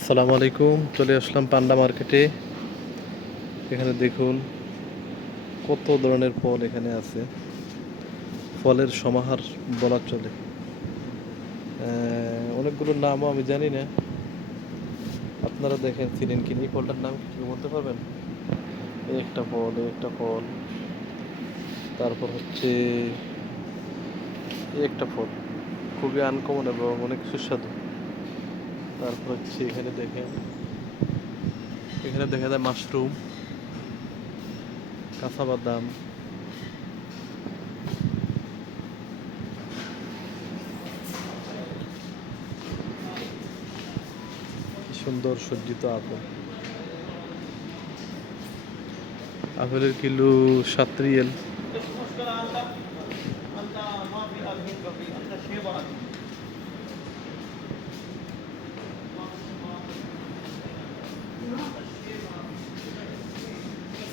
আসসালামু আলাইকুম। চলে আসলাম পান্ডা মার্কেটে। এখানে দেখুন কত ধরনের ফল এখানে আছে। ফলের সমাহার বলা চলে। অনেকগুলোর নামও আমি জানি না। আপনারা দেখেন চিনেন কিনা, এই ফলটার নাম কি বলতে পারবেন? এই একটা ফল, এই একটা ফল, তারপর হচ্ছে এই একটা ফল, খুবই আনকমন এবং অনেক সুস্বাদু। তারপর হচ্ছে এখানে দেখেন, এখানে দেখা যায় মাশরুম, কাঁচা বাদাম, কি সুন্দর সজ্জিত আপেল। আপেলের কিলো 7 রিয়েল।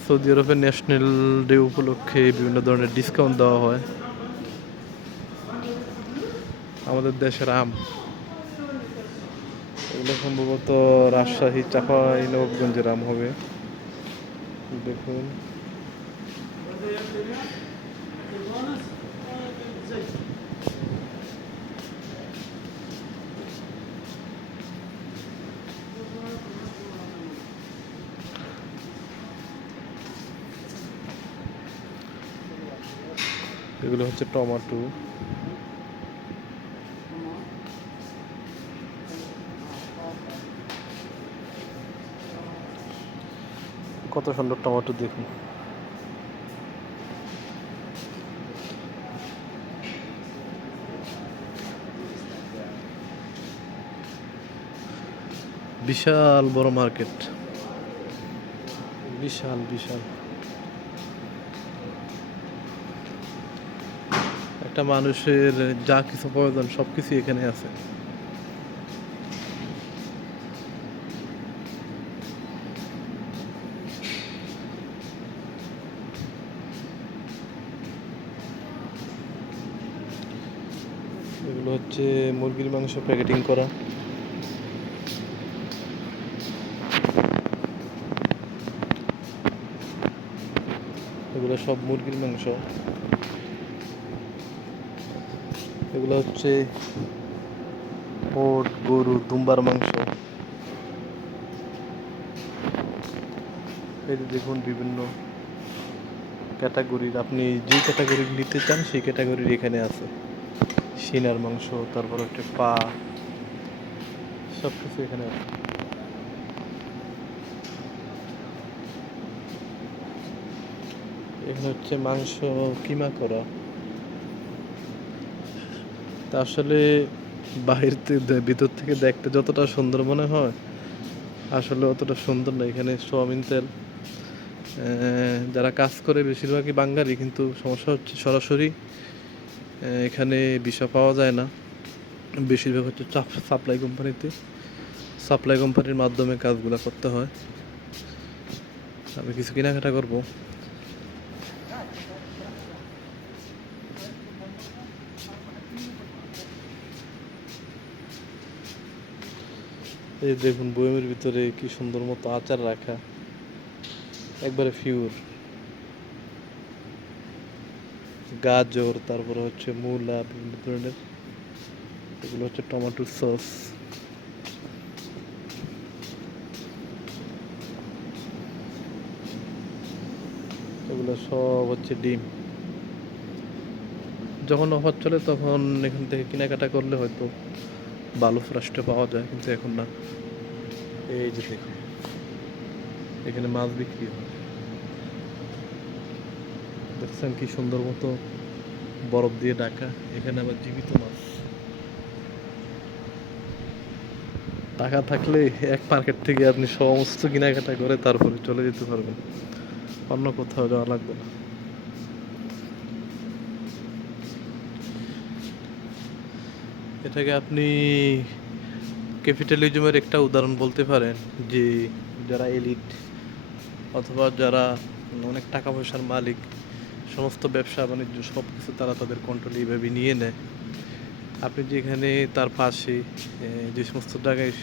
সৌদি আরবের ন্যাশনাল ডে উপলক্ষে বিভিন্ন ধরনের ডিসকাউন্ট দেওয়া হয়। আমাদের দেশের আম, এগুলো সম্ভবত রাজশাহী চাঁপাইনবাবগঞ্জের আম হবে। দেখুন, এগুলো হচ্ছে টমেটো। কত সুন্দর টমেটো দেখুন। বিশাল বড় মার্কেট, বিশাল বিশাল। একটা মানুষের যা কিছু প্রয়োজন সবকিছু এখানে আছে। এগুলো হচ্ছে মুরগির মাংস প্যাকেটিং করা। এগুলো সব মুরগির মাংস। এগুলো হচ্ছে ওট, গরু, দুম্বার মাংস। এই যে দেখুন বিভিন্ন ক্যাটাগরির, আপনি যে ক্যাটাগরির নিতে চান সেই ক্যাটাগরির এখানে আছে। সিনার মাংস, তারপর হচ্ছে পা, সব কিছু এখানে আছে। এখানে হচ্ছে মাংস কিমা করা। তা আসলে বাহির থেকে ভিতর থেকে দেখতে যতটা সুন্দর মনে হয়, আসলে অতটা সুন্দর না। এখানে সোয়াবিন তেল, যারা কাজ করে বেশিরভাগই বাঙালি, কিন্তু সমস্যা হচ্ছে সরাসরি এখানে ভিসা পাওয়া যায় না। বেশিরভাগ হচ্ছে সাপ্লাই কোম্পানিতে, সাপ্লাই কোম্পানির মাধ্যমে কাজগুলো করতে হয়। আমি কিছু কেনাকাটা করবো। এই দেখুন বয়মের ভিতরে কি সুন্দর মতো আচার রাখা, একবারে পিওর। গাজর, তারপরে হচ্ছে মূলা, বিভিন্ন ধরনের। এগুলো হচ্ছে টমেটোর সস। এগুলো সব হচ্ছে ডিম। যখন অফার চলে তখন এখান থেকে কেনাকাটা করলে হয়তো ভালো ফ্রাস্টে পাওয়া যায়, কিন্তু এখন না। এই যে দেখুন, এখানে মাছ বিক্রি হয়। দেখছেন কি সুন্দর মতো বরফ দিয়ে ঢাকা। এখানে আবার জীবিত মাছ। টাকা থাকলে এক মার্কেট থেকে আপনি সমস্ত কেনাকাটা করে তারপরে চলে যেতে পারবেন, অন্য কোথাও যাওয়া লাগবে না। এটাকে আপনি ক্যাপিটালিজমের একটা উদাহরণ বলতে পারেন, যে যারা এলিট অথবা যারা অনেক টাকা পয়সার মালিক, সমস্ত ব্যবসা বাণিজ্য সব কিছু তারা তাদের কন্ট্রোলে এইভাবে নিয়ে নেয়। আপনি যেখানে তার পাশে যে সমস্ত জায়গায়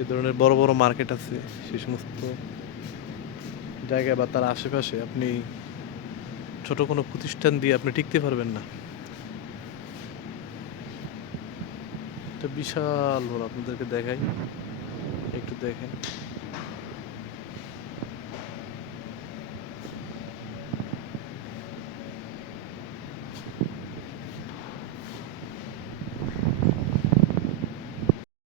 এই ধরনের বড় বড় মার্কেট আছে, সেই সমস্ত জায়গায় বা তার আশেপাশে আপনি ছোট কোনো প্রতিষ্ঠান দিয়ে আপনি টিকতে পারবেন না। এটা বিশাল বড়, আপনাদেরকে দেখাই, একটু দেখেন।